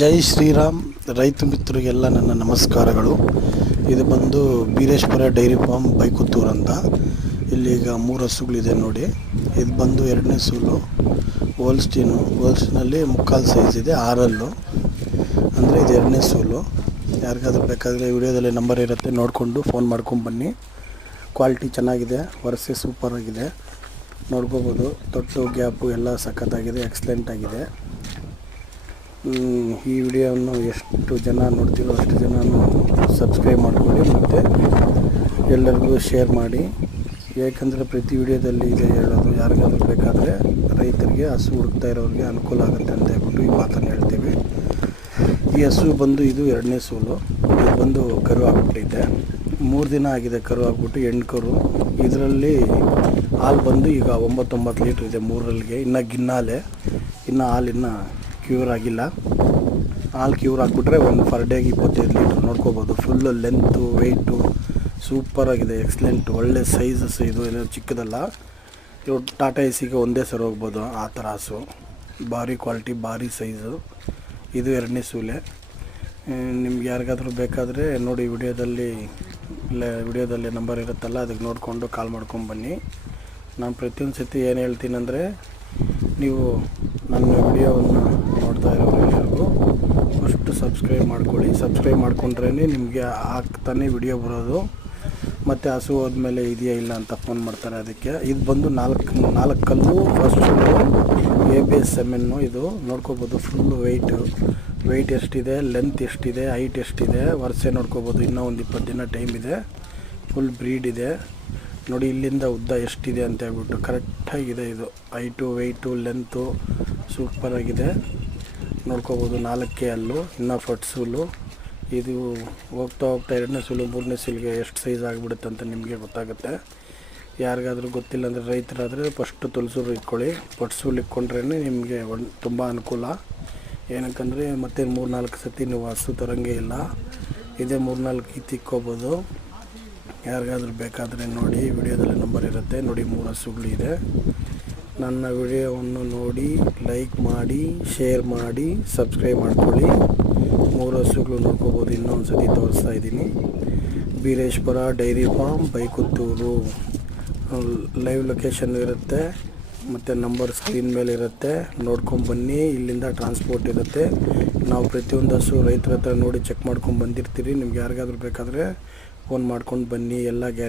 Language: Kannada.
ಜೈ ಶ್ರೀರಾಮ್. ರೈತ ಮಿತ್ರರಿಗೆಲ್ಲ ನನ್ನ ನಮಸ್ಕಾರಗಳು. ಇದು ಬಂದು ಬೀರೇಶ್ವರ ಡೈರಿ ಫಾರ್ಮ್ ಬೈಕುತ್ತೂರು ಅಂತ. ಇಲ್ಲಿಗ 3 ಹಸುಗಳಿದೆ ನೋಡಿ. ಇದು ಬಂದು 2ನೇ ಸೂಲು ಹೋಲ್ಸ್ಟಿನಲ್ಲಿ ಮುಕ್ಕಾಲು ಸೈಜ್ ಇದೆ, 6 ಅಂದರೆ ಇದು 2ನೇ ಸೂಲು. ಯಾರಿಗಾದ್ರೂ ಬೇಕಾದರೆ ವಿಡಿಯೋದಲ್ಲಿ ನಂಬರ್ ಇರುತ್ತೆ, ನೋಡಿಕೊಂಡು ಫೋನ್ ಮಾಡ್ಕೊಂಡು ಬನ್ನಿ. ಕ್ವಾಲಿಟಿ ಚೆನ್ನಾಗಿದೆ, ವರಸೆ ಸೂಪರಾಗಿದೆ, ನೋಡ್ಕೋಬೋದು. ತೊಟ್ಟು ಗ್ಯಾಪು ಎಲ್ಲ ಸಖತ್ತಾಗಿದೆ, ಎಕ್ಸಲೆಂಟ್ ಆಗಿದೆ. ಈ ವಿಡಿಯೋವನ್ನು ಎಷ್ಟು ಜನ ನೋಡ್ತೀರೋ ಅಷ್ಟು ಜನನು ಸಬ್ಸ್ಕ್ರೈಬ್ ಮಾಡ್ಕೊಳ್ಳಿ ಮತ್ತು ಎಲ್ಲರಿಗೂ ಶೇರ್ ಮಾಡಿ. ಏಕೆಂದರೆ ಪ್ರತಿ ವಿಡಿಯೋದಲ್ಲಿ ಇದೆ ಹೇಳೋದು, ಯಾರಿಗಾದ್ರೂ ಬೇಕಾದರೆ ರೈತರಿಗೆ ಹಸು ಹುಡುಕ್ತಾ ಇರೋರಿಗೆ ಅನುಕೂಲ ಆಗುತ್ತೆ ಅಂತ ಹೇಳ್ಬಿಟ್ಟು ಈ ಮಾತನ್ನು ಹೇಳ್ತೀವಿ. ಈ ಹಸು ಬಂದು ಇದು 2ನೇ ಸೂಲು. ಇದು ಬಂದು ಕರು ಆಗ್ಬಿಟ್ಟಿದೆ, 3 ದಿನ ಆಗಿದೆ ಕರು ಆಗ್ಬಿಟ್ಟು, ಹೆಣ್ಣು ಕರು. ಇದರಲ್ಲಿ ಹಾಲು ಬಂದು ಈಗ 9 ಲೀಟ್ರ್ ಇದೆ 3ರಲ್ಲಿಗೆ. ಇನ್ನು ಗಿನ್ನಾಲೆ, ಇನ್ನು ಹಾಲಿನ್ನು ಕ್ಯೂರ್ ಆಗಿಲ್ಲ. ಹಾಲು ಕ್ಯೂರ್ ಆಗಿಬಿಟ್ರೆ ಒಂದು ಪರ್ ಡೇಗೆ 25 ಲೀಟ್ರ್ ನೋಡ್ಕೋಬೋದು. ಫುಲ್ಲು ಲೆಂತು ವೆಯ್ಟು ಸೂಪರಾಗಿದೆ, ಎಕ್ಸಲೆಂಟ್, ಒಳ್ಳೆ ಸೈಜಸ್. ಇದು ಏನೋ ಚಿಕ್ಕದಲ್ಲ, ಇವು ಟಾಟಾ ಎಸಿಗೆ ಒಂದೇ ಸರಿ ಹೋಗ್ಬೋದು ಆ ಥರ ಹಸು. ಭಾರಿ ಕ್ವಾಲಿಟಿ, ಭಾರಿ ಸೈಜು. ಇದು 2ನೇ ಸೂಲೆ. ನಿಮ್ಗೆ ಯಾರಿಗಾದ್ರೂ ಬೇಕಾದರೆ ನೋಡಿ, ವಿಡಿಯೋದಲ್ಲಿ ನಂಬರ್ ಇರುತ್ತಲ್ಲ, ಅದಕ್ಕೆ ನೋಡಿಕೊಂಡು ಕಾಲ್ ಮಾಡ್ಕೊಂಡು ಬನ್ನಿ. ನಾನು ಪ್ರತಿಯೊಂದು ಸತಿ ಏನು ಹೇಳ್ತೀನಿ ಅಂದರೆ, ನೀವು ನನ್ನ ವಿಡಿಯೋವನ್ನು ನೋಡ್ತಾ ಇರೋರು ಎಲ್ಲರಿಗೂ ಫಸ್ಟು ಸಬ್ಸ್ಕ್ರೈಬ್ ಮಾಡ್ಕೊಳ್ಳಿ. ಸಬ್ಸ್ಕ್ರೈಬ್ ಮಾಡ್ಕೊಂಡ್ರೇ ನಿಮಗೆ ಆಗ್ತಾನೆ ವಿಡಿಯೋ ಬರೋದು. ಮತ್ತು ಹಸು ಹೋದ್ಮೇಲೆ ಇದೆಯಾ ಇಲ್ಲ ಅಂತ ಫೋನ್ ಮಾಡ್ತಾರೆ. ಅದಕ್ಕೆ ಇದು ಬಂದು 4 ಕಲ್ಲು ಫಸ್ಟು ABS ಇದು ನೋಡ್ಕೋಬೋದು. ಫುಲ್ಲು ವೆಯ್ಟ್ ಎಷ್ಟಿದೆ, ಲೆಂತ್ ಎಷ್ಟಿದೆ, ಹೈಟ್ ಎಷ್ಟಿದೆ, ವರ್ಷೆ ನೋಡ್ಕೋಬೋದು. ಇನ್ನೂ ಒಂದು 20 ದಿನ ಟೈಮ್ ಇದೆ. ಫುಲ್ ಬ್ರೀಡ್ ಇದೆ ನೋಡಿ. ಇಲ್ಲಿಂದ ಉದ್ದ ಎಷ್ಟಿದೆ ಅಂತ ಹೇಳ್ಬಿಟ್ಟು ಕರೆಕ್ಟಾಗಿದೆ. ಇದು ಹೈಟು ವೆಯ್ಟು ಲೆಂತು ಸೂಪರಾಗಿದೆ, ನೋಡ್ಕೋಬೋದು. 4 ಹಲ್ಲು, ಇನ್ನೂ ಫಟ್ಸೂಲು. ಇದು ಹೋಗ್ತಾ 2ನೇ ಸೂಲು 3ನೇ ಸೂಲಿಗೆ ಎಷ್ಟು ಸೈಜ್ ಆಗಿಬಿಡುತ್ತೆ ಅಂತ ನಿಮಗೆ ಗೊತ್ತಾಗುತ್ತೆ. ಯಾರಿಗಾದ್ರೂ ಗೊತ್ತಿಲ್ಲ ಅಂದರೆ ರೈತರಾದರೆ ಫಸ್ಟು ತುಳಸೂರು ಇಟ್ಕೊಳ್ಳಿ. ಫಟ್ಸೂಲು ಇಟ್ಕೊಂಡ್ರೇ ನಿಮಗೆ ತುಂಬ ಅನುಕೂಲ. ಏನಕ್ಕಂದರೆ ಮತ್ತೆ 3-4 ಸತಿ ನೀವು ಹಸು ತರೋಂಗೇ ಇಲ್ಲ. ಇದೇ 3-4 ಇಕ್ಕೋಬೋದು. ಯಾರಿಗಾದ್ರೂ ಬೇಕಾದರೆ ನೋಡಿ, ವಿಡಿಯೋದಲ್ಲಿ ನಂಬರ್ ಇರುತ್ತೆ ನೋಡಿ. 3 ಹಸುಗಳಿದೆ. ನನ್ನ ವಿಡಿಯೋವನ್ನು ನೋಡಿ ಲೈಕ್ ಮಾಡಿ, ಶೇರ್ ಮಾಡಿ, ಸಬ್ಸ್ಕ್ರೈಬ್ ಮಾಡ್ಕೊಳ್ಳಿ. 3 ಹಸುಗಳು ನೋಡ್ಕೋಬೋದು. ಇನ್ನೊಂದು ಸತಿ ತೋರಿಸ್ತಾ ಇದ್ದೀನಿ. Bireshwara dairy farm Baikuttur. Live location ಇರುತ್ತೆ ಮತ್ತು ನಂಬರ್ ಸ್ಕ್ರೀನ್ ಮೇಲೆ ಇರುತ್ತೆ, ನೋಡ್ಕೊಂಡು ಬನ್ನಿ. ಇಲ್ಲಿಂದ ಟ್ರಾನ್ಸ್ಪೋರ್ಟ್ ಇರುತ್ತೆ. ನಾವು ಪ್ರತಿಯೊಂದು ಹಸು ರೈತರ ಹತ್ರ ನೋಡಿ ಚೆಕ್ ಮಾಡ್ಕೊಂಡು ಬಂದಿರ್ತೀರಿ. ನಿಮ್ಗೆ ಯಾರಿಗಾದ್ರೂ ಬೇಕಾದರೆ ಫೋನ್ ಮಾಡ್ಕೊಂಡು ಬನ್ನಿ, ಎಲ್ಲ ಗ್ಯಾರಂಟಿ